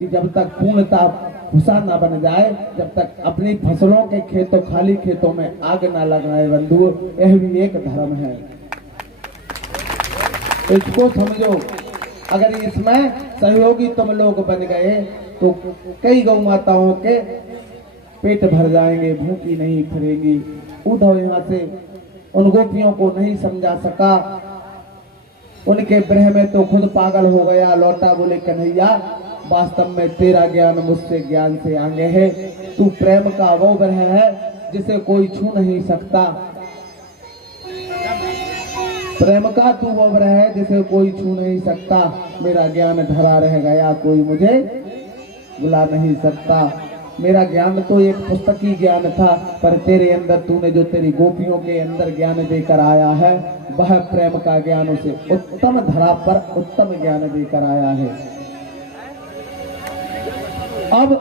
कि जब तक पूर्णतः भूसा ना बन जाए, जब तक अपनी फसलों के खेतों खाली खेतों में आग ना लगाए बंधु, यह भी एक धर्म है। इसको समझो। अगर इसमें सहयोगी तुम लोग बन गए तो कई गौ माताओं के पेट भर जाएंगे, भूखी नहीं फिरेंगी। उद्धव यहाँ से उन गोपियों को नहीं समझा सका, उनके ब्रह में तो खुद पागल हो गया। लौटा बोले कन्हैया, वास्तव में तेरा ज्ञान मुझसे ज्ञान से आगे है। तू प्रेम का वो ब्रह है जिसे कोई छू नहीं सकता। प्रेम का तू वो ब्रह है जिसे कोई छू नहीं सकता। मेरा ज्ञान धरा रह गया, कोई मुझे बुला नहीं सकता। मेरा ज्ञान तो एक पुस्तकी ज्ञान था, पर तेरे अंदर तूने जो तेरी गोपियों के अंदर ज्ञान देकर आया है, वह प्रेम का ज्ञान उसे उत्तम धरा पर उत्तम ज्ञान देकर आया है। अब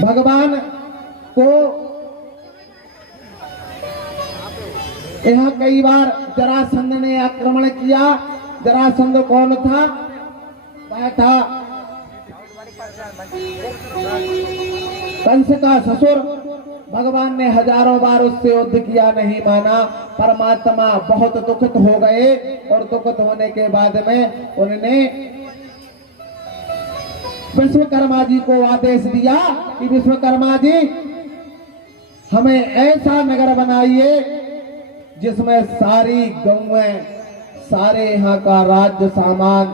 भगवान को यहाँ कई बार जरासंध ने आक्रमण किया। जरासंध कौन था? वह था कंस का ससुर। भगवान ने हजारों बार उससे युद्ध किया, नहीं माना। परमात्मा बहुत दुखित हो गए और दुखित होने के बाद में उन्होंने विश्वकर्मा जी को आदेश दिया कि विश्वकर्मा जी, हमें ऐसा नगर बनाइए जिसमें सारी गौएं, सारे यहाँ का राज्य सामान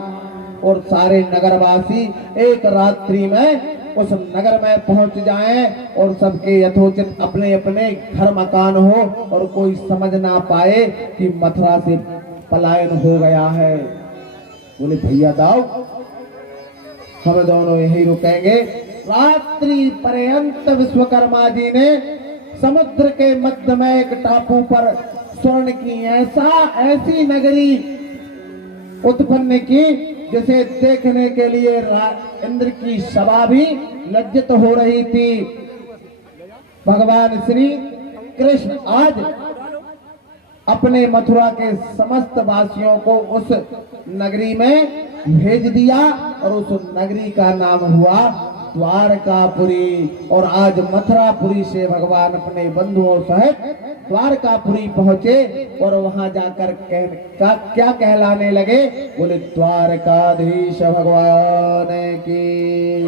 और सारे नगरवासी एक रात्रि में उस नगर में पहुंच जाएं और सबके यथोचित अपने अपने घर मकान हो और कोई समझ ना पाए कि मथुरा से पलायन हो गया है। बोले भैया दाऊ, हम दोनों यही रुकेंगे। रात्रि पर्यंत विश्वकर्मा जी ने समुद्र के मध्य में एक टापू पर स्वर्ण की ऐसी नगरी उत्पन्न की जिसे देखने के लिए इंद्र की सभा भी लज्जित हो रही थी। भगवान श्री कृष्ण आज अपने मथुरा के समस्त वासियों को उस नगरी में भेज दिया और उस नगरी का नाम हुआ द्वारकापुरी। और आज मथुरापुरी से भगवान अपने बंधुओं सहित द्वारकापुरी पहुंचे और वहां जाकर क्या कहलाने लगे? बोले द्वारकाधीश भगवान की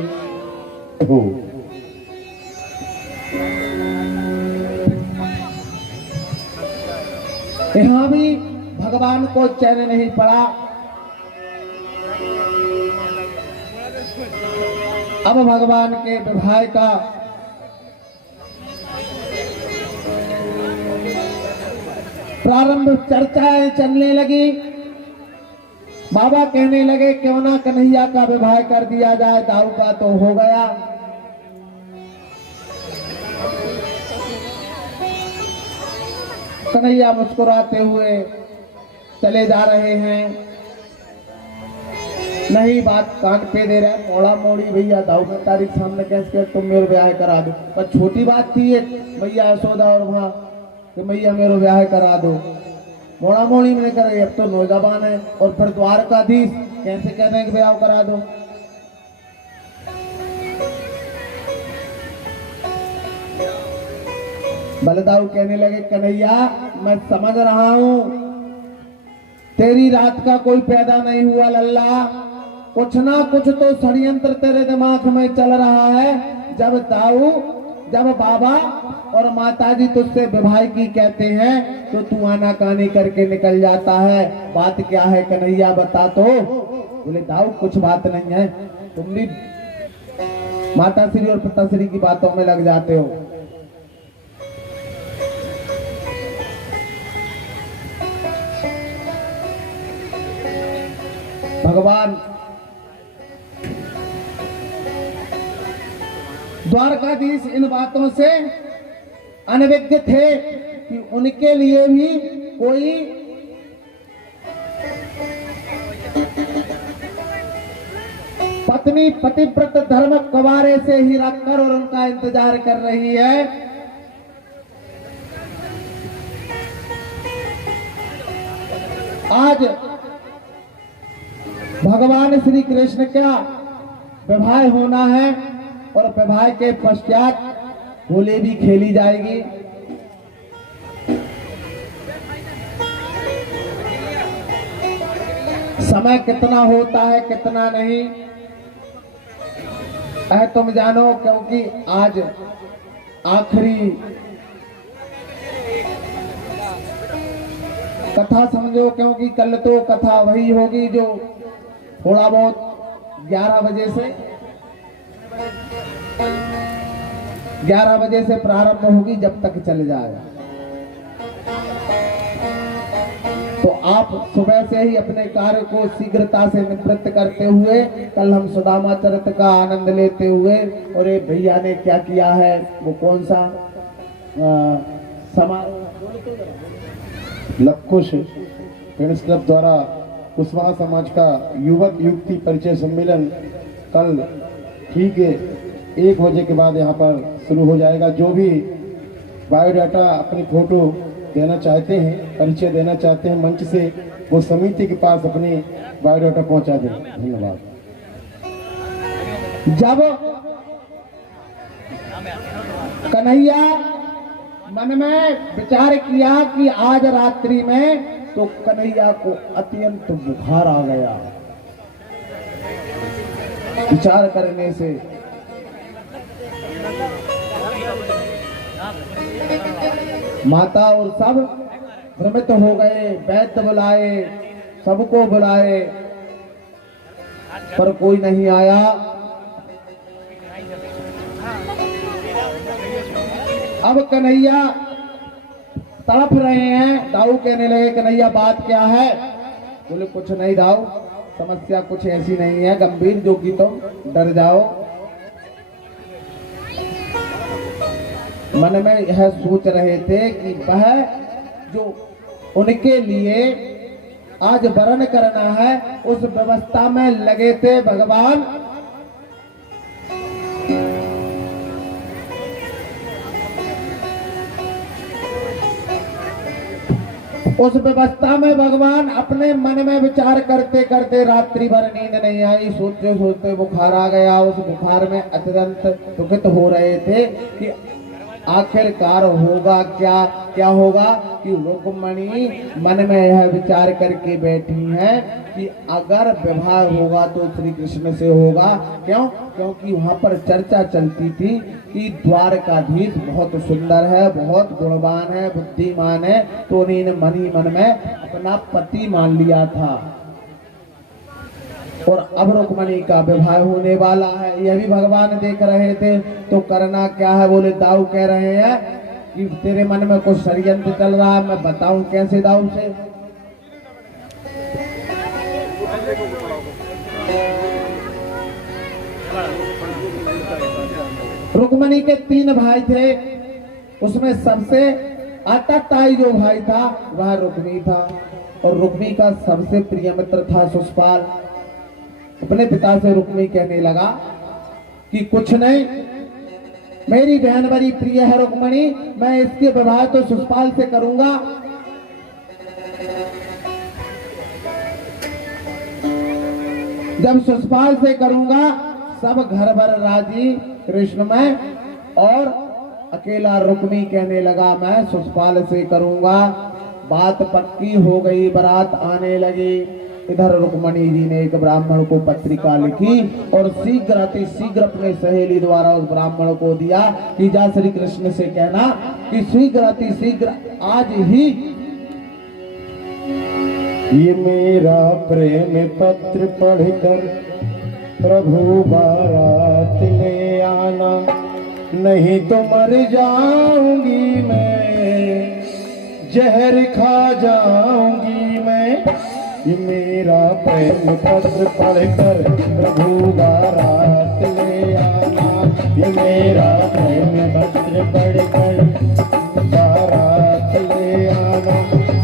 हो। यहाँ भी भगवान को चैन नहीं पड़ा। अब भगवान के विवाह का प्रारंभ चर्चाएं चलने लगी। बाबा कहने लगे क्यों ना कन्हैया का विवाह कर दिया जाए, दाऊ का तो हो गया। कन्हैया मुस्कुराते हुए चले जा रहे हैं, नहीं बात कान पे दे रहा है। मोड़ा मोड़ी भैया दाऊ में तारीख सामने कैसे कर, तुम मेरे ब्याह करा दो। पर छोटी बात थी ये भैया यशोदा और वहां कि भैया मेरे ब्याह करा दो। मोड़ा मोड़ी मैंने कर, अब तो नौजवान है। और फिर द्वारकाधीश कैसे कहते हैं कि ब्याह करा दो। बलदाऊ कहने लगे कन्हैया, मैं समझ रहा हूं तेरी रात का कोई पैदा नहीं हुआ लल्ला, कुछ ना कुछ तो षड्यंत्र तेरे दिमाग में चल रहा है। जब बाबा और माताजी तुझसे विवाह की कहते हैं तो तू आनाकानी करके निकल जाता है। बात क्या है कन्हैया, बता तो। बोले दाऊ कुछ बात नहीं है, तुम भी माताश्री और पिताश्री की बातों में लग जाते हो। भगवान द्वारकाधीश इन बातों से अनभिज्ञ थे कि उनके लिए भी कोई पत्नी पतिव्रत धर्म कुंवारे से ही रखकर और उनका इंतजार कर रही है। आज भगवान श्री कृष्ण का विवाह होना है और विवाह के पश्चात होली भी खेली जाएगी। समय कितना होता है कितना नहीं तुम जानो, क्योंकि आज आखिरी कथा समझो, क्योंकि कल तो कथा वही होगी जो थोड़ा बहुत 11 बजे से प्रारंभ होगी, जब तक चल जाए। तो आप सुबह से ही अपने कार्य को शीघ्रता से निवृत्त करते हुए कल हम सुदामा चरित का आनंद लेते हुए, और ये भैया ने क्या किया है, वो कौन सा समारोह लवकुश फ्रेंड्स क्लब द्वारा कुशवाहा समाज का युवक युवती परिचय सम्मेलन कल ठीक 1 बजे के बाद यहाँ पर शुरू हो जाएगा। जो भी बायोडाटा अपनी फोटो देना चाहते हैं, परिचय देना चाहते हैं मंच से, वो समिति के पास अपनी बायोडाटा पहुंचा दें। धन्यवाद। जब कन्हैया मन में विचार किया कि आज रात्रि में, तो कन्हैया को अत्यंत बुखार आ गया। विचार करने से माता और सब भ्रमित हो गए, वैद्य बुलाए, सबको बुलाए, पर कोई नहीं आया। अब कन्हैया तड़प रहे हैं। दाऊ कहने लगे, कन्हैया बात क्या है? बोले कुछ नहीं दाऊ, समस्या कुछ ऐसी नहीं है गंभीर जो कि तुम डर जाओ। मन में यह सोच रहे थे कि वह जो उनके लिए आज वरण करना है, उस व्यवस्था में लगे थे भगवान। उस व्यवस्था में भगवान अपने मन में विचार करते करते रात्रि भर नींद नहीं आई, सोचते सोचते बुखार आ गया। उस बुखार में अत्यंत दुखित हो रहे थे कि आखिरकार होगा क्या, क्या होगा। कि रुक्मणी मन में यह विचार करके बैठी हैं कि अगर विवाह होगा तो श्री कृष्ण से होगा। क्यों? क्योंकि वहां पर चर्चा चलती थी कि द्वारकाधीश बहुत सुंदर है, बहुत गुणवान है, बुद्धिमान है, तो उन्होंने मन ही मन में अपना पति मान लिया था। और अब रुक्मणी का विवाह होने वाला है, यह भी भगवान देख रहे थे। तो करना क्या है? बोले दाऊ कह रहे हैं कि तेरे मन में कुछ षड्यंत्र चल रहा है, मैं बताऊं कैसे दाऊ से। रुक्मणी के 3 भाई थे, उसमें सबसे आताताई जो भाई था वह रुक्मी था, और रुक्मी का सबसे प्रिय मित्र था शिशुपाल। अपने पिता से रुक्मी कहने लगा कि कुछ नहीं, मेरी बहन बड़ी प्रिय है रुक्मणी, मैं इसके विवाह तो शिशुपाल से करूंगा। जब शिशुपाल से करूंगा सब घर भर राजी कृष्ण में, और अकेला रुक्मी कहने लगा मैं शिशुपाल से करूंगा। बात पक्की हो गई, बारात आने लगी। इधर रुक्मणी जी ने एक ब्राह्मण को पत्रिका लिखी और शीघ्र अति शीघ्र अपने सहेली द्वारा उस ब्राह्मण को दिया कि जा श्री कृष्ण से कहना कि शीघ्र अति शीघ्र आज ही ये मेरा प्रेम पत्र पढ़कर प्रभु बारात ले आना, नहीं तो मर जाऊंगी मैं, जहर खा जाऊंगी मैं। ये मेरा प्रेम पत्र पढ़कर प्रभु बारात ले आना, ये मेरा प्रेम पत्र पढ़कर बारात ले आना,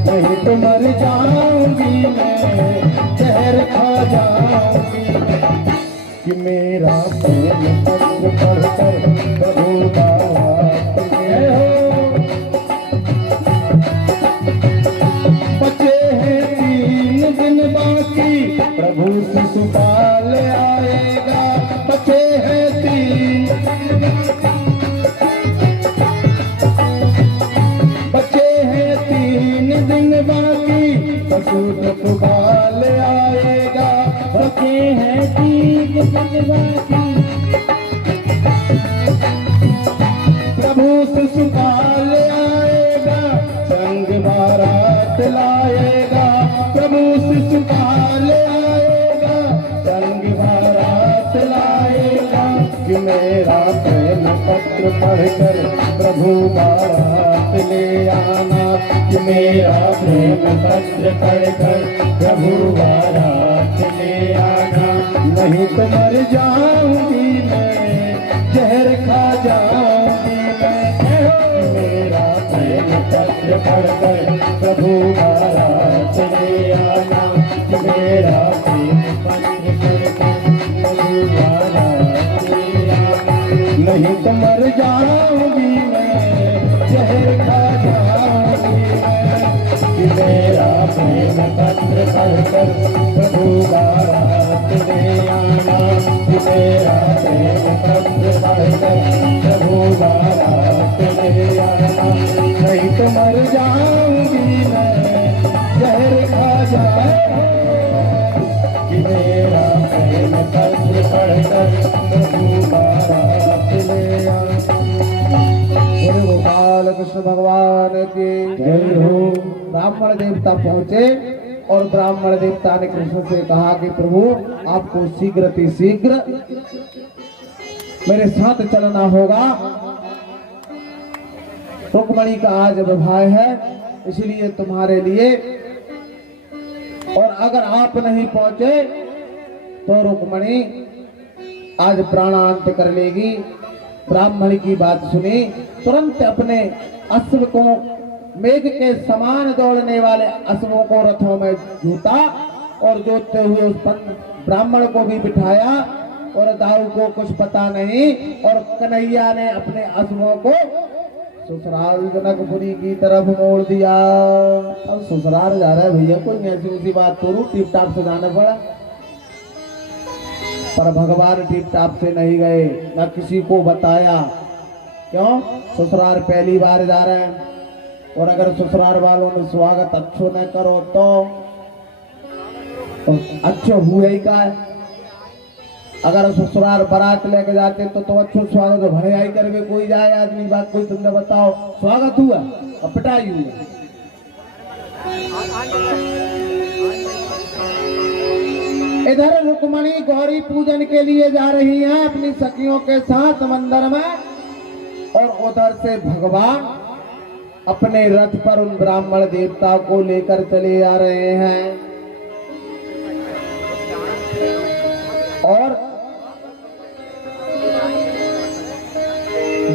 नहीं तो मर जाऊंगी मैं, जहर खा जाऊंगी मैं। कि मेरा प्रेम पत्र पढ़कर प्रभु बारात ले आओ। बचे हैं 3 दिन बाकी, प्रभु से ऐसी कि जनवासी प्रभु शिशुपाल आएगा, संग बारात लाएगा। प्रभु शिशुपाल आएगा, संग बारात लाएगा। कि मेरा प्रेम पत्र पढ़कर प्रभु बारात ले आना। कि मेरा प्रेम पत्र पढ़कर प्रभु बारात ले आना। नहीं तो मर जाऊंगी मैं, जहर खा जाऊंगी मैं। मेरा प्रेम पत्र पढ़कर प्रभु बारात ले आना। कि मेरा प्रेम पत्र पढ़कर प्रभु बारात ले आना। नहीं तो मर जाऊंगी मैं, जहर खा जाऊंगी मैं। कि मेरा प्रेम पत्र पढ़कर प्रभु बारात ले आना। कि मेरा प्रेम पत्र पढ़कर प्रभु बारात ले आना। नहीं तो मर जाऊंगी मैं, जहर खा जाऊंगी। कि मेरा प्रेम पत्र पढ़कर प्रभु बारात ले आना। बोले गोपाल कृष्ण भगवान की जय हो। ब्राह्मण देवता पहुंचे और ब्राह्मण देवता ने कृष्ण से कहा कि प्रभु आपको शीघ्र ही शीघ्र मेरे साथ चलना होगा। रुक्मणी का आज विवाह है, इसलिए तुम्हारे लिए, और अगर आप नहीं पहुंचे तो रुक्मणी आज प्राणांत कर लेगी। ब्राह्मण की बात सुनी, तुरंत अपने अश्व को, मेघ के समान दौड़ने वाले अश्वों को रथों में जूता और जोतते हुए उस ब्राह्मण को भी बिठाया। और दाऊ को कुछ पता नहीं, और कन्हैया ने अपने अश्वों को ससुराल जनकपुरी की तरफ मोड़ दिया। अब ससुराल जा रहा है भैया, कोई ऐसी उसी बात करूं, टिप टाप से जाना पड़ा। पर भगवान टिप टाप से नहीं गए, न किसी को बताया। क्यों? ससुराल पहली बार जा रहे हैं, और अगर ससुराल वालों ने स्वागत अच्छो न करो तो अच्छो हुए ही का है। अगर ससुराल बारात लेके जाते तो अच्छो स्वागत भले आई करके कोई जाए आदमी, बात कोई तुमने बताओ, स्वागत हुआ और पिटाई हुई। इधर रुक्मणी गौरी पूजन के लिए जा रही हैं अपनी सखियों के साथ मंदिर में, और उधर से भगवान अपने रथ पर उन ब्राह्मण देवता को लेकर चले आ रहे हैं। और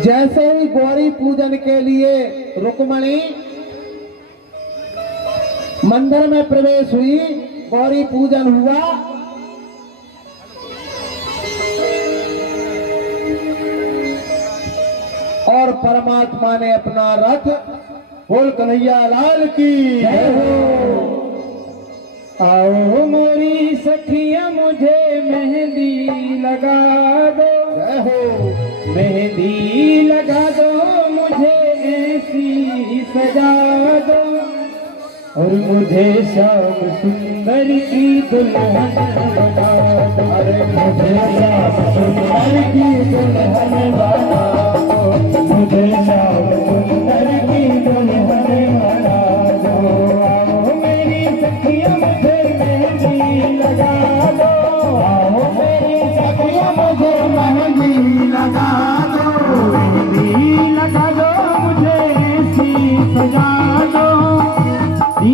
जैसे ही गौरी पूजन के लिए रुक्मणी मंदिर में प्रवेश हुई, गौरी पूजन हुआ, और परमात्मा ने अपना रथ, बोल कन्हैया लाल की जय हो। आओ मोरी सखिया मुझे मेहंदी लगा दो, जय हो। मेहंदी लगा दो मुझे ऐसी सजा दो, और मुझे श्याम सुंदर की दुल्हन बना दो। अरे मुझे श्याम सुंदर की दुल्हन बना दो। मुझे श्याम सुंदर की दुल्हन बना दो। आओ मेरी सखिया मुझे मेहंदी लगा दो, आओ मेरी सखिया मुझे मेहंदी लगा दो, मेहंदी लगा दो मुझे ऐसी सजा दो,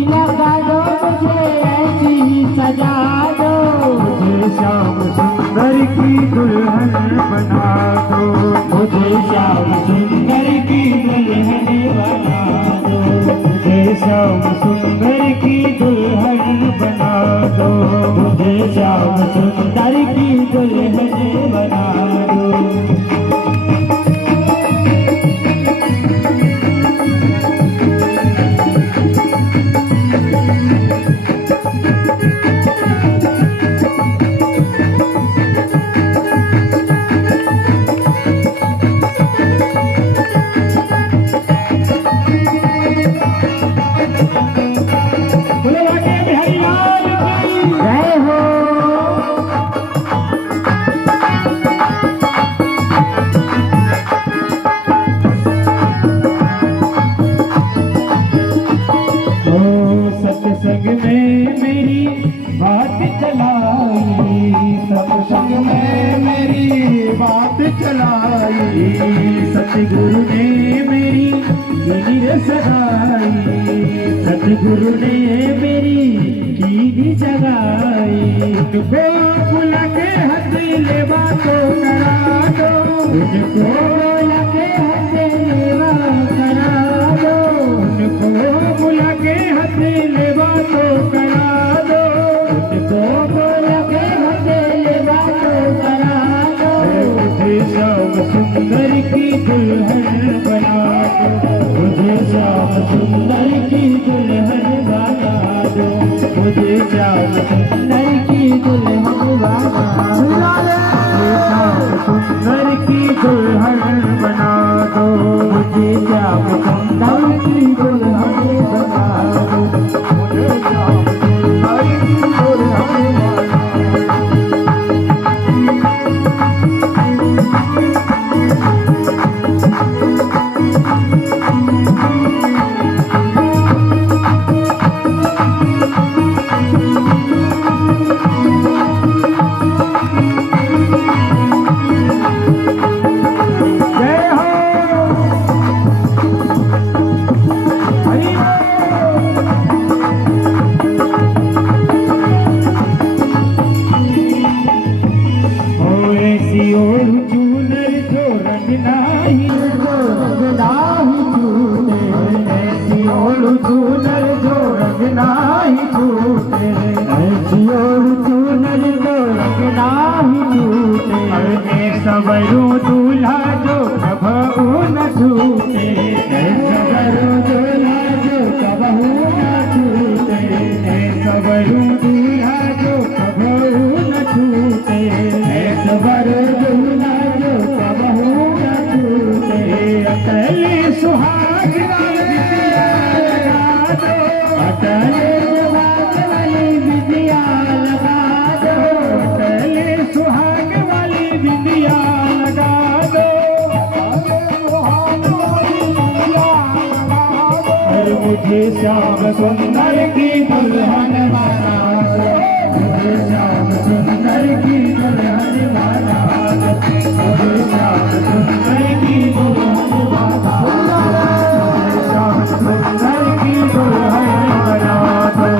लगा दो मुझे ऐसी सजा दो, मुझे श्याम सुंदर की दुल्हन बना दो, मुझे श्याम सुंदर की दुल्हन बना दो, मुझे श्याम सुंदर की दुल्हन बना दो, मुझे श्याम सुंदर की दुल्हन बना दो। संग में मेरी बात चलाई, सतगुरु ने मेरी कीनी सगाई, सतगुरु ने मेरी कीनी जगाई। उनको बुला के हाथ लेवा तो करा दो, उनको बुला के हाथ लेवा करा दो, उनको बुला के हाथ लेवा तो करा दो, उनको बुला के हाथ लेवा तो करा दो। मुझे श्याम सुंदर की दुल्हन बना दो, मुझे श्याम सुंदर की दुल्हन बना दो, मुझे श्याम सुंदर की दुल्हन बना दो, मुझे श्याम सुंदर की दुल्हन बना दो, मुझे श्याम सुंदर की दुल्हन बना दो, मुझे श्याम सुंदर की दुल्हन बना दो। सवरू दूल्हा जो कबहू न छूटे, सवरू दूल्हा जो कबहू न छूटे, सवरू दूल्हा जो कबहू न छूटे, सवरू दूल्हा जो कबहू न छूटे। अटल सुहाग लगा दो, अटल सुहाग वाली विद्या लगा दो, अटल सुहाग वाली विद्या लगा दो, और मुझे श्याम सुंदर की दुल्हन बना दो, मुझे श्याम सुंदर की दुल्हन बना दो, मुझे श्याम सुंदर की दुल्हन बना दो, मुझे श्याम सुंदर की दुल्हन बना दो।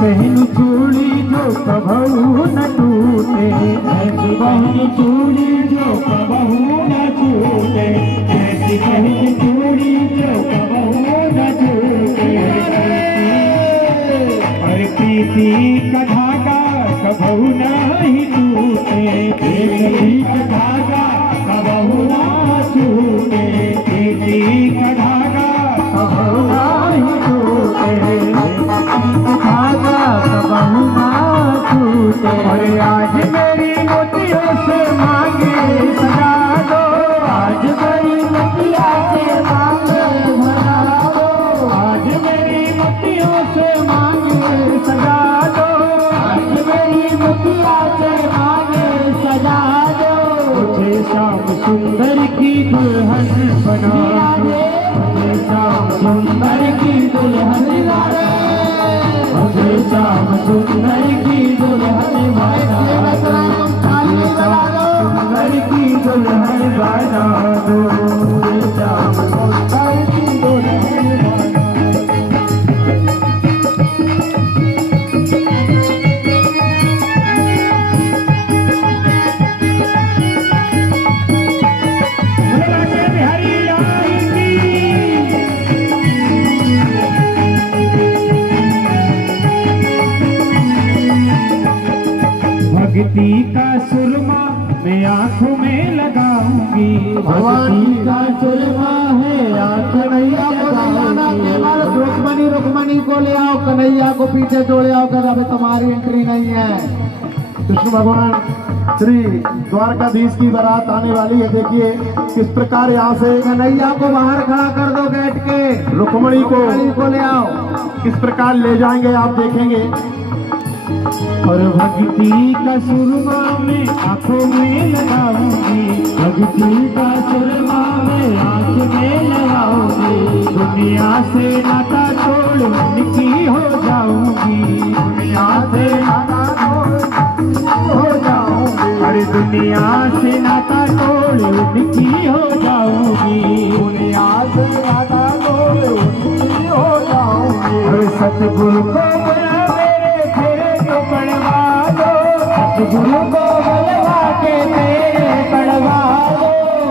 बहन चूड़ी जो कबहू न टूटे, ऐसी बहन चूड़ी जो कबहू न टूटे, ऐसी बहन चूड़ी जो कबहू न टूटे। और प्रीति का धागा कबहू नहीं टूटे, प्रीति का धागा कबहू न टूटे, प्रीति का धागा कबहू नहीं टूटे, धागा कबहू ना छूटे। और आज मेरी मोतियों से मांगे सजा दो, आज मेरी मोतिया से मांगे भरा दो, आज मेरी मोतियों से मांगे सजा दो, आज मेरी मोतिया से मांगे सजा दो। मुझे श्याम सुंदर की दुल्हन बना दो, मुझे श्याम सुंदर की दुल्हन बना दो, मुझे श्याम सुंदर की दुल्हन बना दो, सुंदर की दुल्हन बना दो, मुझे श्याम सुंदर की दुल्हन बना दो। भक्ति का सुरमा मैं आंखों में लगाऊंगी, भक्ति का सुरमा है आंख नहीं लगाऊंगी। रुक्मणी को ले आओ, कन्हैया को पीछे जोड़े आओ, कर अभी तुम्हारी एंट्री नहीं है। कृष्ण भगवान श्री द्वारकाधीश की बारात आने वाली है। देखिए किस प्रकार यहाँ से कन्हैया को बाहर खड़ा कर दो गेट के, रुक्मणी को ले आओ। किस प्रकार ले जाएंगे आप देखेंगे। और भक्ति का सुरमा में आंखों में लगाऊंगी, भक्ति का सुरमा में आंख में लगाऊंगी। दुनिया से नाता तोड़ उनकी हो जाऊंगी, दुनिया से नाता तोड़ हो जाऊंगी। अरे दुनिया से नाता तोड़ उनकी हो जाऊंगी, दुनिया से नाता तोड़ उनकी हो जाऊंगी। अरे सतगुरु को बुला मेरे फेरे को पढ़वा दो, सतगुरु को बुलवा के मेरे पढ़वा दो,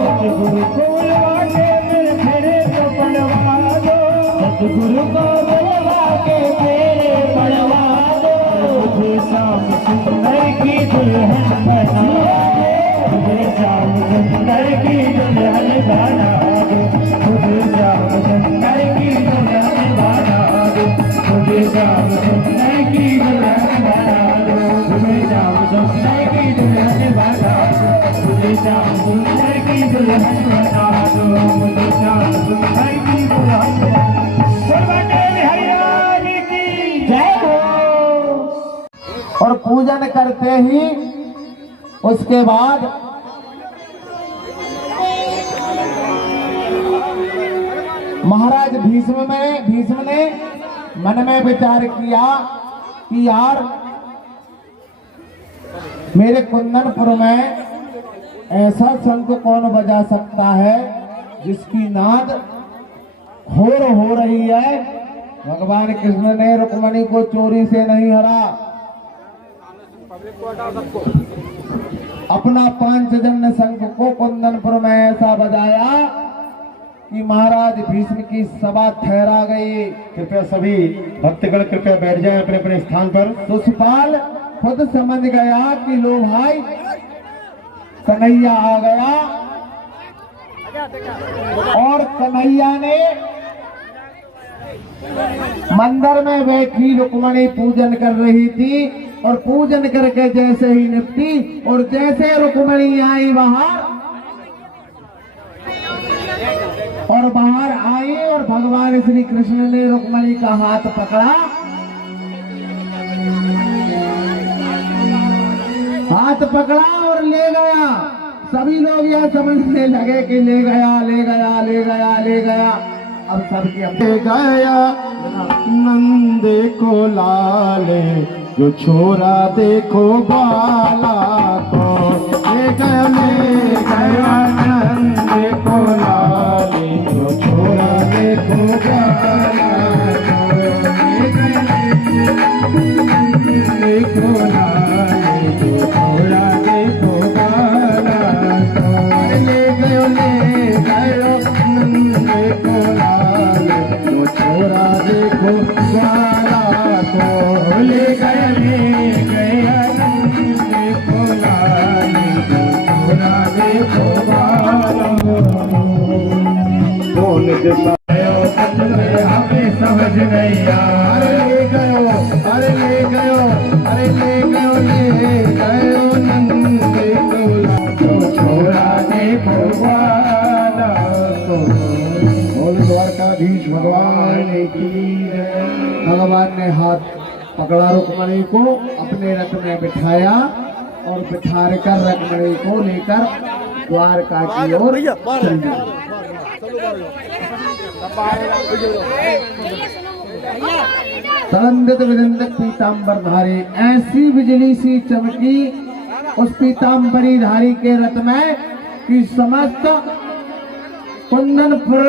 सतगुरु को बुलवा के मेरे फेरे को पढ़वा दो, सतगुरु को बुलवा के मेरे पढ़वा दो। मुझे शाम सुंदर की दुल्हन बना दो, मुझे शाम सुंदर की दुल्हन बना दो, मुझे शाम सुंदर की दुल्हन बना दो, मुझे शाम सुंदर की दुल्हन बना दो, मुझे शाम सुंदर की दुल्हन बना दो, मुझे शाम सुंदर की दुल्हन बना दो, मुझे शाम सुंदर की दुल्हन बना दो। हरियाणा की जय हो। और पूजन करते ही उसके बाद महाराज भीष्म ने मन में विचार किया कि यार मेरे कुंदनपुर में ऐसा शंख कौन बजा सकता है जिसकी नाद होर हो रही है। भगवान कृष्ण ने रुक्मणी को चोरी से नहीं हरा, अपना पांचजन्य शंख को कुंदनपुर में ऐसा बजाया कि महाराज भीष्म की सभा ठहरा गई। कृपया सभी भक्तगण कृपया बैठ जाएं अपने अपने स्थान पर। शिशुपाल खुद समझ गया कि लो भाई कन्हैया आ गया, और कन्हैया ने मंदिर में बैठी रुक्मणी पूजन कर रही थी, और पूजन करके जैसे ही निपटी और जैसे रुक्मणी आई बाहर, और बाहर आई और भगवान श्री कृष्ण ने रुक्मणी का हाथ पकड़ा, हाथ पकड़ा और ले गया। सभी लोग यह समझने लगे कि ले गया ले गया ले गया ले गया। अब सबकी ले गया नंद को लाले, जो छोरा देखो बाला को, ले गया नंद को लाले, जो छोरा देखो बाला को, ले गया नंद को लाले, जो छोरा देखो बाला को, ले गयो नंद को लाले, जो छोरा देखो बाला को, ले गया नंद को लाले, जो छोरा देखो बाला को। कौन जैसा हमें समझ नहीं आया। अरे ले गयो अरे ले गयो अरे ले गयो ले गयो नंद को लाले, जो छोरा देखो बाला को। बोल द्वारकाधीश भगवान की जय। भगवान ने हाथ पकड़ा रुक्मणी को, अपने रथ में बिठाया और बिठा कर रुक्मणी को लेकर द्वारका की ओर चल दिया। सनंदित विनंदित पीताम्बर धारी, ऐसी बिजली सी चमकी उस पीताम्बरी धारी के रथ में कि समस्त कुंदनपुर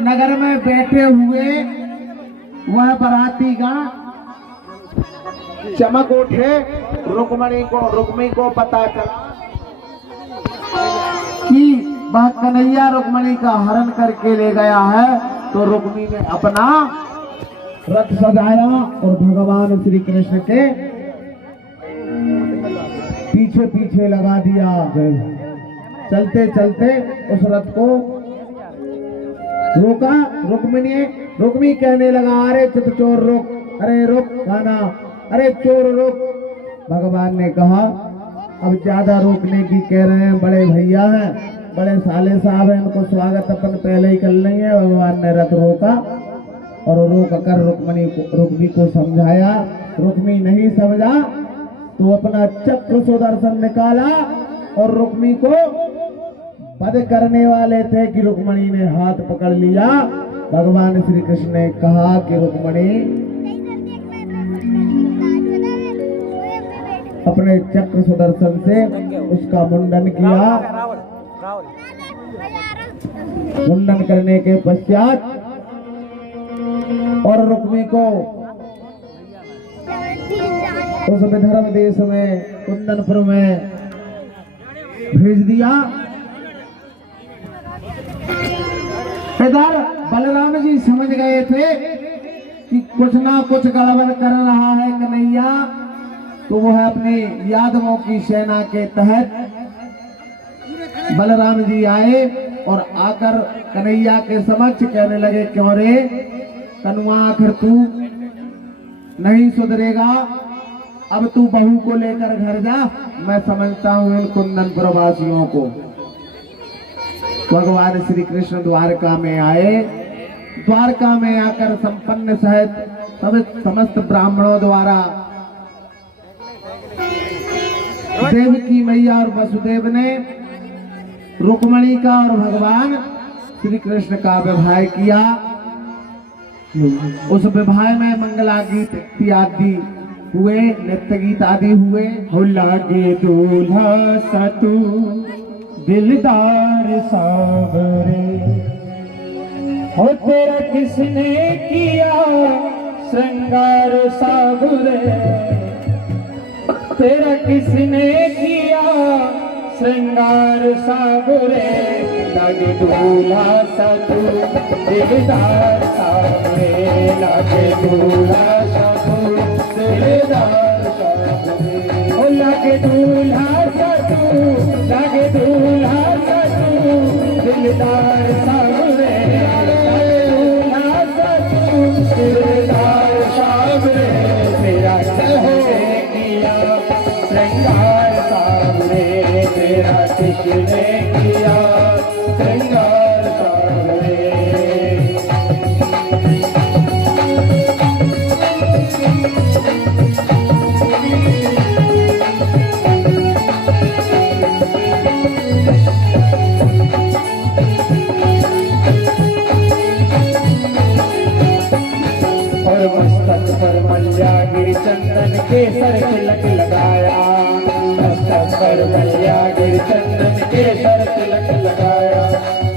नगर में बैठे हुए वह बराती गण चमक उठे। रुक्मणी को पता चला कि वह कन्हैया रुक्मणी का हरण करके ले गया है, तो रुक्मणी ने अपना रथ सजाया और भगवान श्री कृष्ण के पीछे पीछे लगा दिया। चलते चलते उस रथ को रोका। रुक्मिणी कहने लगा, अरे चित चोर रुक, अरे रुक खाना, अरे चोर रुक। भगवान ने कहा अब ज्यादा रोकने की कह रहे हैं, बड़े भैया हैं, बड़े साले साहब हैं, इनको स्वागत अपन पहले ही कर लेंगे। भगवान ने रथ रोका और रोक कर रुक्मिणी को समझाया। रुक्मिणी नहीं समझा तो अपना चक्र सुदर्शन निकाला और रुक्मी को वध करने वाले थे कि रुक्मणी ने हाथ पकड़ लिया। भगवान श्री कृष्ण ने कहा कि रुक्मणी अपने चक्र सुदर्शन से उसका मुंडन किया। मुंडन करने के पश्चात और रुक्मी को उस विदर्भ देश में कुंदनपुर में भेज दिया। इधर बलराम जी समझ गए थे कि कुछ ना कुछ गड़बड़ कर रहा है कन्हैया, तो वो है अपनी यादवों की सेना के तहत बलराम जी आए और आकर कन्हैया के समक्ष कहने लगे, क्यों रे कनुआ, आखिर तू नहीं सुधरेगा, अब तू बहू को लेकर घर जा। मैं समझता हूं इन कुंदनपुर वासियों को। भगवान श्री कृष्ण द्वारका में आए। द्वारका में आकर संपन्न सहित समस्त ब्राह्मणों द्वारा देवकी मैया और वसुदेव ने रुक्मणी का और भगवान श्री कृष्ण का विवाह किया। उस विवाह में मंगला गीत इत्यादि हुए, नृत्य गीत आदि हुए। हो लागे दूल्हा सतू दिलदार सावरे, हो तेरा किसने किया श्रृंगार सावरे, तेरा किसने किया श्रृंगार सावरे, लागे दूल्हा सतू दिलदार सावरे, लागे दूल्हा सतू दिलदार सावरे, ओ लागे दूल्हा सतू, लागे दूल्हा सतू दिलदार सावरे, लागे दूल्हा सतू दिलदार सावरे, तेरा किसने किया श्रृंगार सावरे, तेरा किसने किया श्रृंगार सावरे। मस्तक पर मल्या गिर चंदन केसर तिलक लगाया, मस्तक पर मल्या गिर चंदन केसर तिलक लगाया,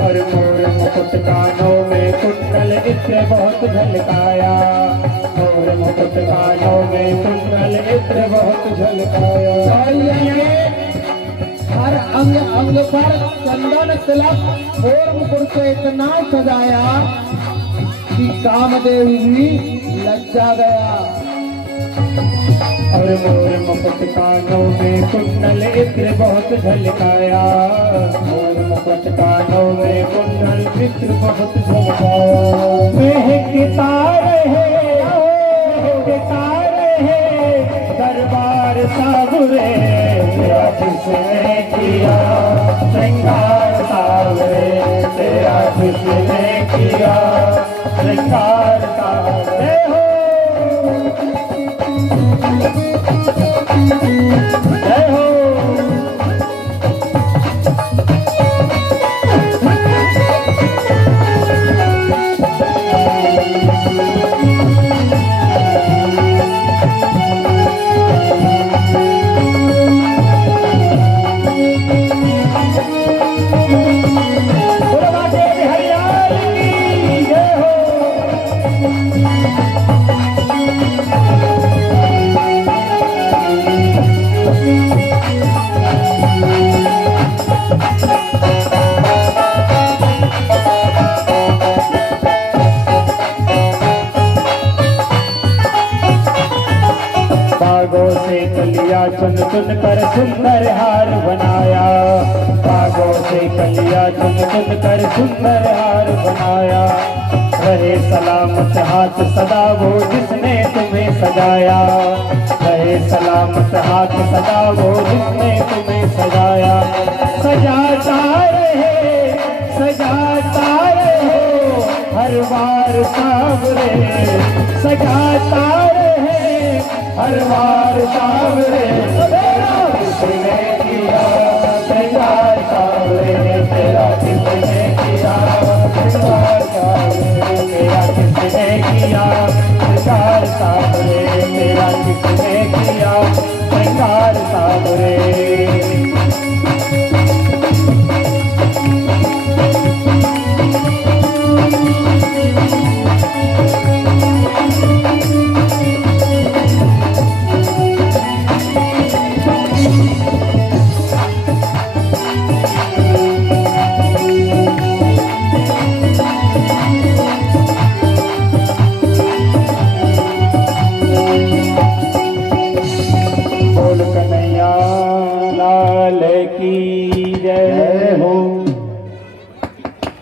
और मोर मुकुट कानों में कुंडल इत्र बहुत झलकाया, मोर मुकुट कानों में कुंडल इत्र बहुत झलकाया। हर अंग अंग पर चंदन तिलक और मुकुट से इतना सजाया कि कामदेव भी लज्जा गया। और मोर मुकुट कानों में कुंडल इत्र बहुत झलकाया, मोर मुकुट कानों में कुंडल इत्र बहुत झलकाया। महकता रहे महकता रहे दरबार सावरे, तेरा किसने किया श्रृंगार सावरे, तेरा किसने किया श्रृंगार सावरे। जय हो चुन चुन कर सुंदर हार बनाया, बागों से कलिया चुन चुन कर सुंदर हार बनाया, रहे सलामत हाथ सदा वो जिसने तुम्हें सजाया, रहे सलामत हाथ सदा वो जिसने तुम्हें सजाया। सजाता रहे हर बार सावरे, सजाता रहे हर बार सावरे तेरा किसने किया श्रृंगार सावरे तेरा किसने किया श्रृंगार सावरे तेरा किसने किया श्रृंगार सावरे तेरा किसने किया श्रृंगार सावरे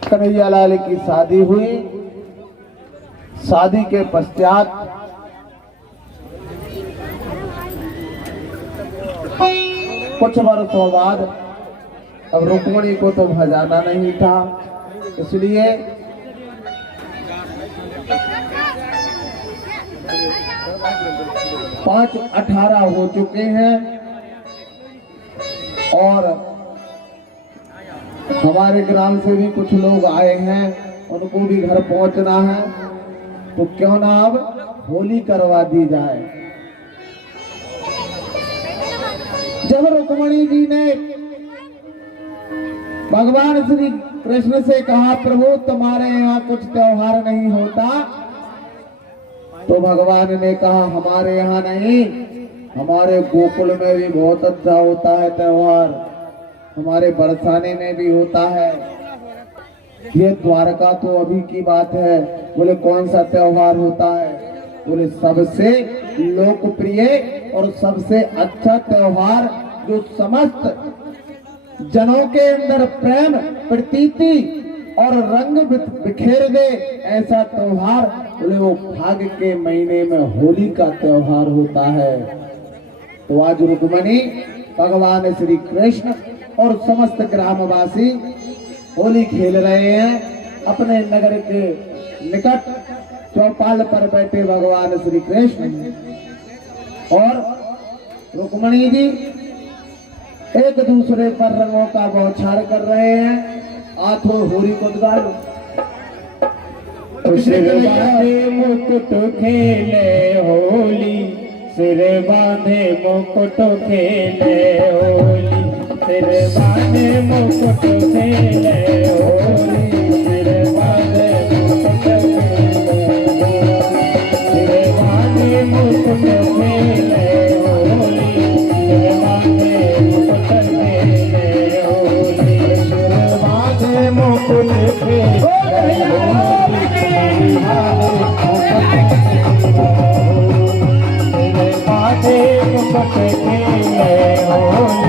कन्हैया लाल की शादी हुई। शादी के पश्चात कुछ वर्षों बाद अब रुक्मणी को तो भजाना नहीं था, इसलिए पाँच 18 हो चुके हैं और हमारे ग्राम से भी कुछ लोग आए हैं, उनको भी घर पहुंचना है, तो क्यों ना अब होली करवा दी जाए। जब रुक्मणी जी ने भगवान श्री कृष्ण से कहा प्रभु तुम्हारे यहाँ कुछ त्योहार नहीं होता, तो भगवान ने कहा हमारे यहाँ नहीं, हमारे गोकुल में भी बहुत अच्छा होता है त्योहार, हमारे बरसाने में भी होता है। ये द्वारका तो अभी की बात है। बोले कौन सा त्योहार होता है? बोले सबसे लोकप्रिय और सबसे अच्छा त्योहार जो समस्त जनों के अंदर प्रेम प्रतीति और रंग बिखेर दे, ऐसा त्योहार बोले वो फाग के महीने में होली का त्योहार होता है। तो आज रुक्मणी भगवान श्री कृष्ण और समस्त ग्रामवासी होली खेल रहे हैं। अपने नगर के निकट चौपाल पर बैठे भगवान श्री कृष्ण और रुक्मणी जी एक दूसरे पर रंगों का बौछार कर रहे हैं। आठों होली को गालो। सिर बांधे मुकुट खेले होली, सिर बांधे मुकुट खेले होली, सिर बांधे मुकुट खेले होली, सिर बांधे मुकुट खेले होली, सिर बांधे मुकुट खेले होली, सिर बांधे मुकुट खेले होली, सिर बांधे मुकुट खेले होली, माथे मुकुट खेले होली,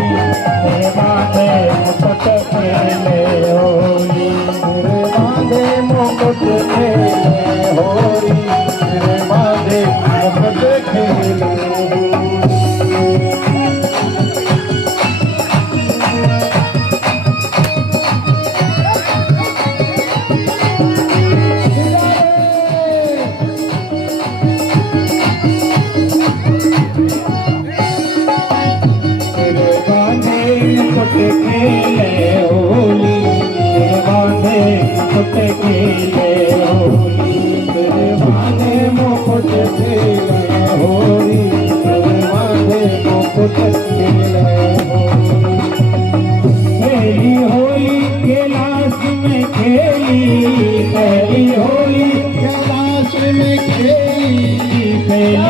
माथे मुकुट खेले होली, माथे मुकुट खेले होली, माथे मुकुट खेले होली। खेले होली, बांधे मुकुट खेले होली, बांधे मुकुट खेले होली, बांधे मुकुट खेले होली। खेली होली कैलाश में खेली, पहली होली कैलाश में खेली, पहली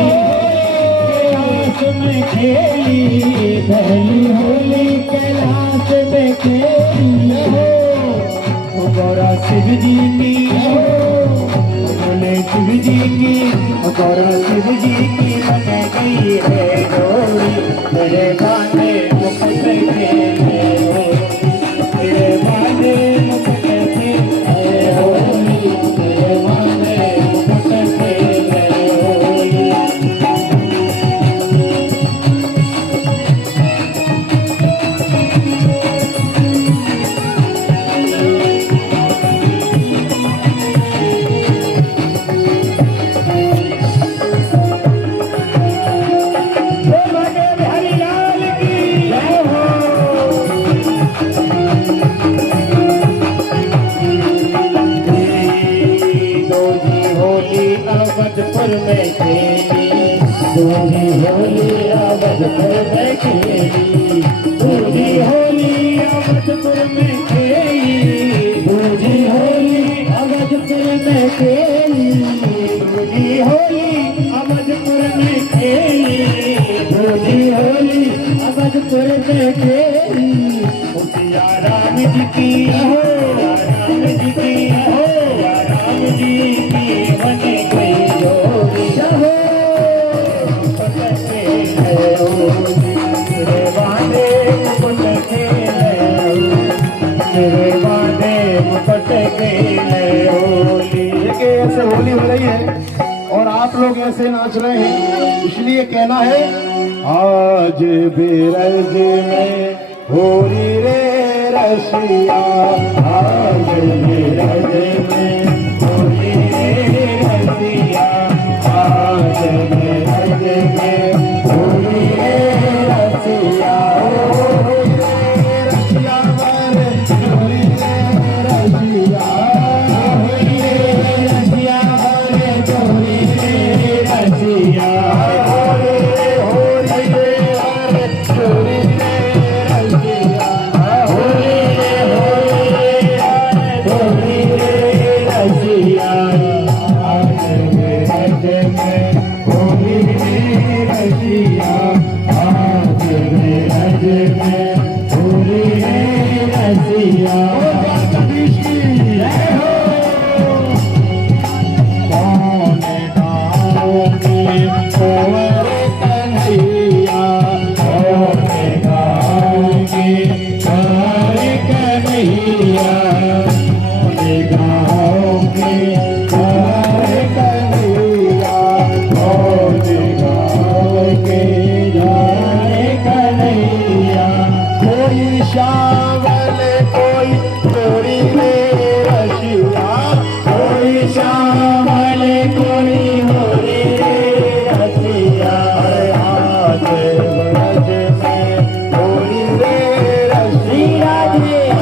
कैलाश में खेली, पहली होली कैलाश में खेली हो। गौरा शिव जी की हो, बोले शिव जी की, गौरा शिव जी की बन गई है डोरी, तेरे बांधे मुकुट खेले हो, तेरे बांधे मुकुट खेले होली, तेरे बांधे मुकुट खेले होली। खेली बूढ़ी होली अवधपुर में खेली बूढ़ी होली अवधपुर में खेली बूढ़ी होली अवधपुर में खेली बूढ़ी होली अवधपुर में खेली सिया राम जी की हो राम जी की हो राम जी की बन गई जोड़ी हो तेरे वादे मुकुट खेले तेरे वादे मुकुट खेले होली। देखिए ऐसे होली हो रही है और आप लोग ऐसे नाच रहे हैं, इसलिए कहना है आज बेरज में होली रे रसिया आज बेरज में होली रे रसिया आज बेरज में होली रे रसिया होली रे रसिया होली रे रसिया होली रे रसिया होली रे रसिया होली रे होली रे रसिया होली रे रसिया आज बेरज में होली रे रसिया आज बेरज में होली रे रसिया कौन गाओगे कुंवर कन्हैया कौन गाओगे कुंवर कन्हैया कौन गाओगे कुंवर कन्हैया कौन गाओगे कुंवर कन्हैया कोई शावल कोई चोरी रे रसिया कोई शावल कोई होली रे रसिया आज ब्रज में होली रे रसिया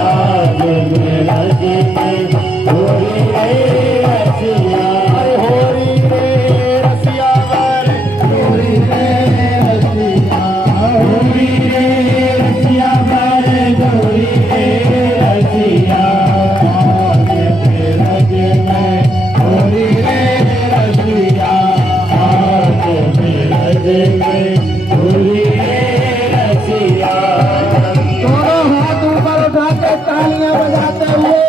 आज ब्रज में होली रे रसिया होली रे रसिया होली रे रसिया होली रे रसिया होली रे रसिया आज ब्रज में होली रे रसिया आज ब्रज में होली रे रसिया। दोनों हाथ ऊपर उठा के तालियां बजाते हुए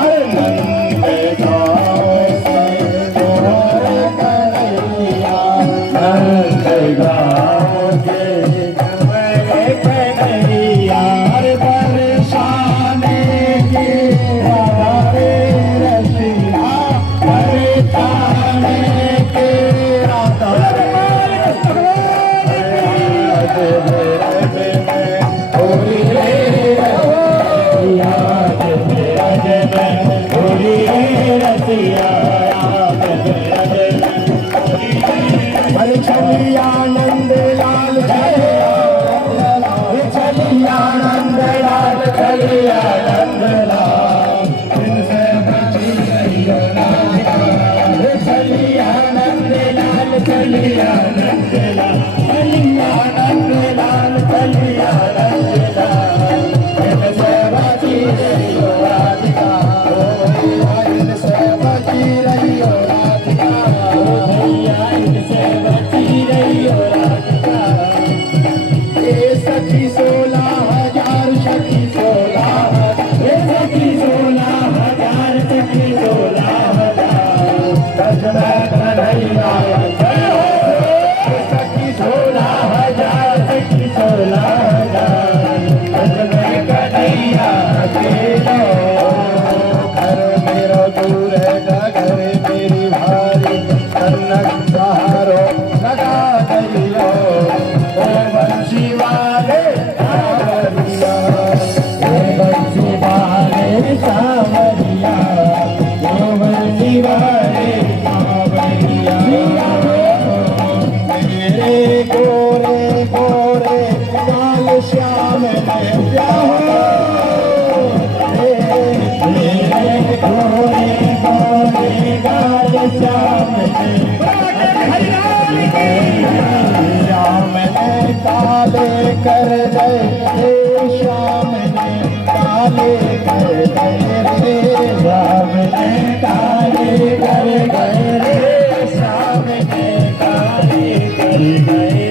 अरे नंद गाँव से तोहरे कन्हैया नंद गाँव से तोहरे कन्हैया अरे बरसाने के हमारे रसिया अरे ताने के राधा होली रे रसिया होली रे रसिया अरे छलिया नंद लाल छलिया छलिया नंद लाल छलिया नंद लाल इनसे बची गई राधिका छलिया नंद लाल छलिया नंद लाल छलिया नंद लाल छलिया नंद लाल इनसे बची रही हो राधिका इनसे बची रही हो राधिका भैया इनसे बची रही हो राधिका ये सखी 16,000 सखी 16,000 ये सखी 16,000 सखी 16,000 सच में कन्हैया जय हो सखी 16,000 सखी 16,000 सच में कन्हैया जय हो घर मेरा दूर है घर मेरी भारी कनक सहारो लगा दई हो ओ बंसी वाले कर गए श्याम ने काले कर गए रे श्याम ने काले कर गए रे श्याम ने काले कर गए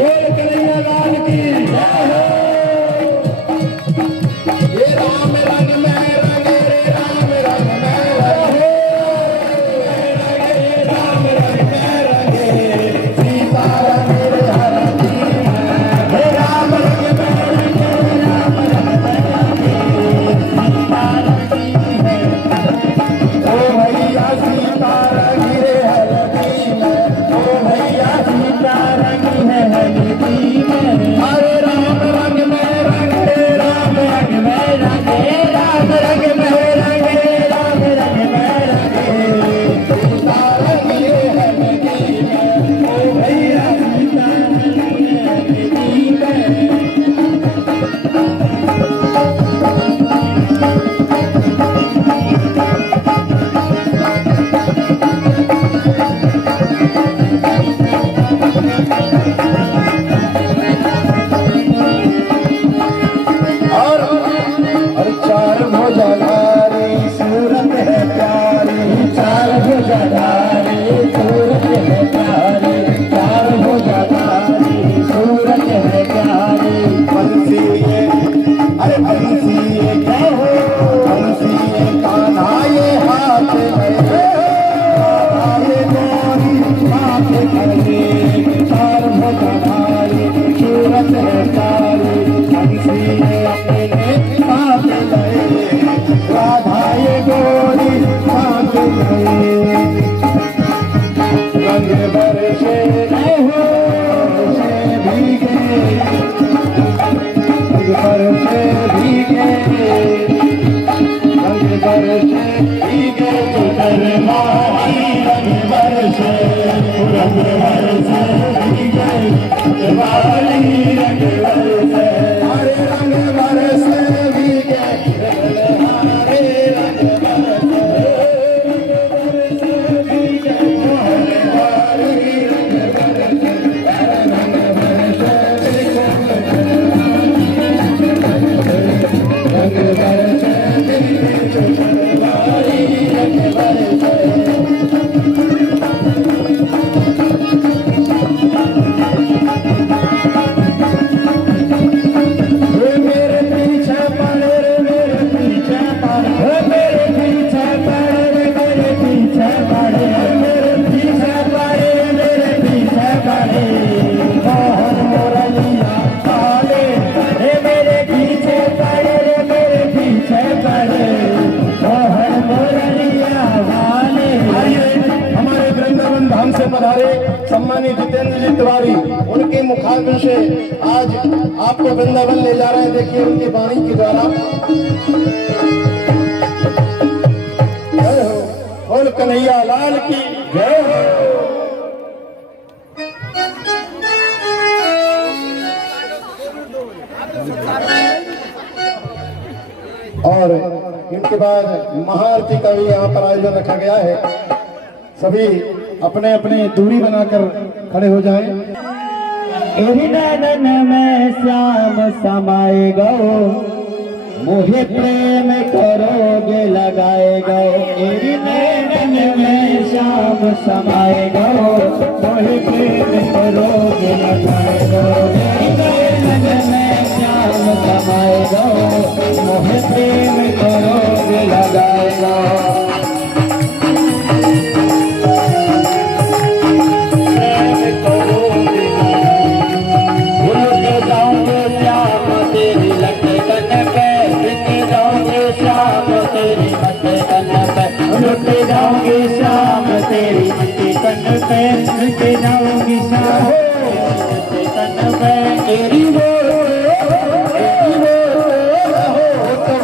बोल कन्हैया लाल की जय हो। ये राम रंग में रंगे रे राम रंग में रंगे राम रंग में रंगे सीता रंग रे हर हे राम रंग में रंगे राम रंग में रंगे ओ भैया सीता रंग रे हल्दी में ओ भैया सीता रंग है हल्दी में हरे राम रंग में रंगे राम रंग में रंगे राम रंग में रंगे राम रंग में रंगे सीता रंग रे हल्दी में ओ भैया सीता रंग रे हल्दी में और चार भुजाधारी सूरत है प्यारी चार भुजाधारी सूरत है प्यारी चार भुजाधारी सूरत है प्यारी बंसी ये अरे बंसी ये क्या हो बंसी ये कान्हा ये हाथ में कान्हा ये गोरी हाथ करके चार भुजाधारी सूरत है प्यारी बंसी ये अपने हाथ गए राधा ये गोरी हाथ गए रंग बरसे गए हो से भीगे रंग बरसे भीगे रंग बरसे भीगे चुनर माही रंग बरसे भीगे वाली रंग बरसे हरे रंग बरसे भीगे हरे रंग बरसे भीगे वाली रंग बरसे रंग बरसे रंग बरसे भीगे चुनर वाली रंग बरसे वे मेरे पीछे पड़े रे मेरे पीछे पड़े वे मेरे पीछे पड़े रे मेरे पीछे पड़े मेरे पीछे पड़े मेरे पीछे पड़े मोहन मुरलिया काले रे मेरे पीछे पड़े रे मेरे पीछे पड़े मोहन मुरलिया वाले हमारे वृंदावन धाम से पधारे सम्मानित जितेंद्र जी तिवारी उनके मुखाग्र से आज आपको वृंदावन ले जा रहे हैं। देखिए उनकी वाणी के द्वारा जय हो बोल कन्हैया लाल की जय हो। और इनके बाद महाआरती का भी यहाँ पर आयोजन रखा गया है। सभी अपने अपने दूरी बनाकर खड़े हो जाएं। एहि नैनन में श्याम समाए गो मुझे प्रेम करोगे लगाए गो एहि नैनन में श्याम समाए गो मुझे प्रेम करोगे लगाए गो एहि नैनन में श्याम समाए गो मुझे प्रेम करोगे लगाए गो लुट जाऊंगी शाम तेरी मट्टी कन पे लुट जाऊंगी शाम तेरी कन पे तेरी वो तो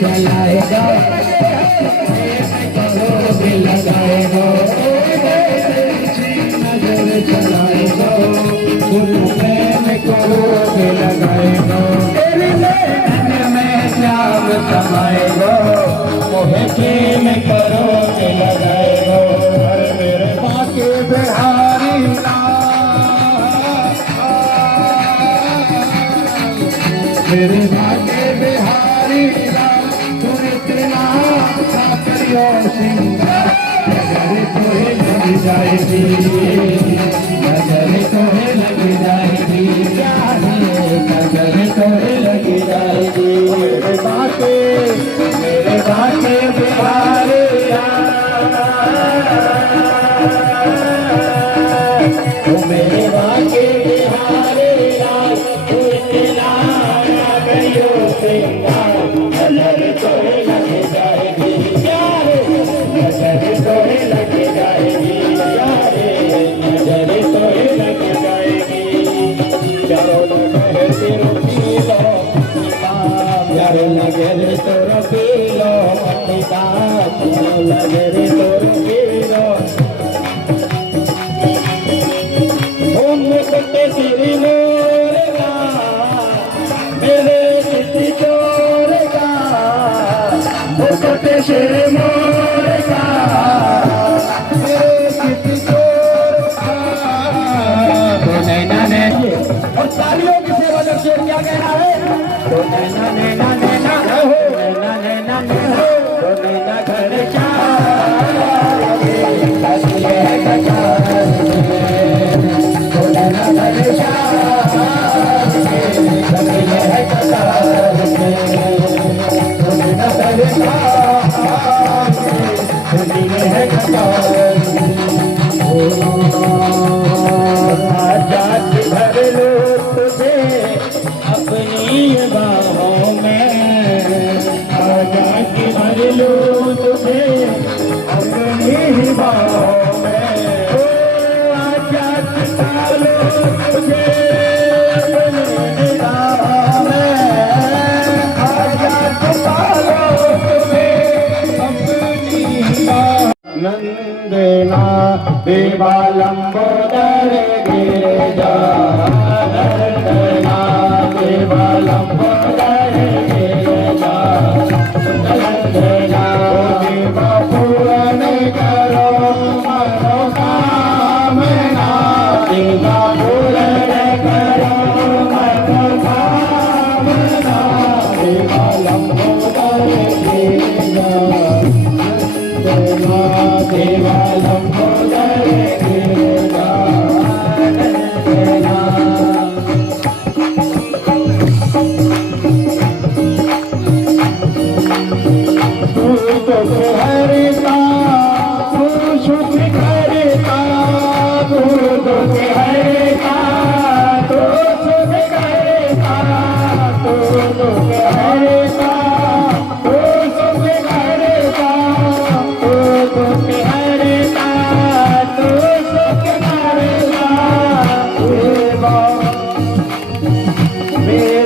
चलाएगा करोगे लगाएगा नजर चलाएगा फुल प्रेम करोगे लगाएगा तेरे नैन में श्याम समाएगा मोहे प्रेम करोगे लगाएगा मेरे बाके बिहारी मेरे बाके बिहारी तुम इतना करियो सिंगार नजर तोहे लग जाएगी नजर तोहे लग जाएगी नजर तोहे लग जाएगी मेरे बाके बिहारी मेरे बाके बिहारी नजर तोहे लग जाएगी नजर तोहे लग जाएगी नजर तोहे लग जाएगी चारों लगे तेरो पीलो चारों लगे तोरो पीलो पतिता चारों लगे तोरो पीलो ओम कटे सिरी मोरेगा मेरे चित्ती चोरेगा ओ कटे सिरी मोरेगा मेरे चित्ती चोरेगा तो नैना नैना और तालियों की सेवा जब शेर किया गया है तो नैना नैना नैना हो नैना नैना नैना तो नैना घर जा तो नैना घर जा भर लो तुझे अपनी बाहों में आजाद भर लो तुझे अपनी बाहों में ओ आजाद डालो तुझे अपनी बाहों में आजाद डालो तुझे अपनी बाहों नंदना देवा लंबोदर गिरिजा नंदना देवा लंबोदर गिरिजा नंदना देवा पूर्ण करो मनोकामना देवा पूर्ण करो मनोकामना देवा लंबोदर गिरिजा देवा लंबोदर गिरिजा तू तो हरिता तू शुभ करता तू तो हरिता तू शुभ करता तू तो हरिता तू शुभ करता तू तो हरिता तू शुभ करता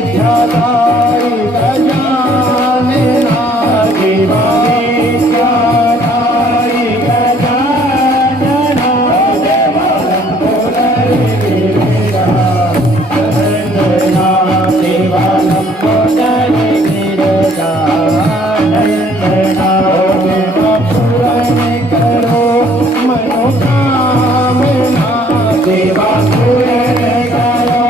विद्यादाई गजानन देवा विद्यादाई गजानन देवा लंबोदर गिरिजा नंदना देवा लंबोदर गिरिजा नंदना देवा पूर्ण करो मनोकामना देवा पूर्ण करो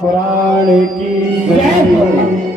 पुराण की जय हो।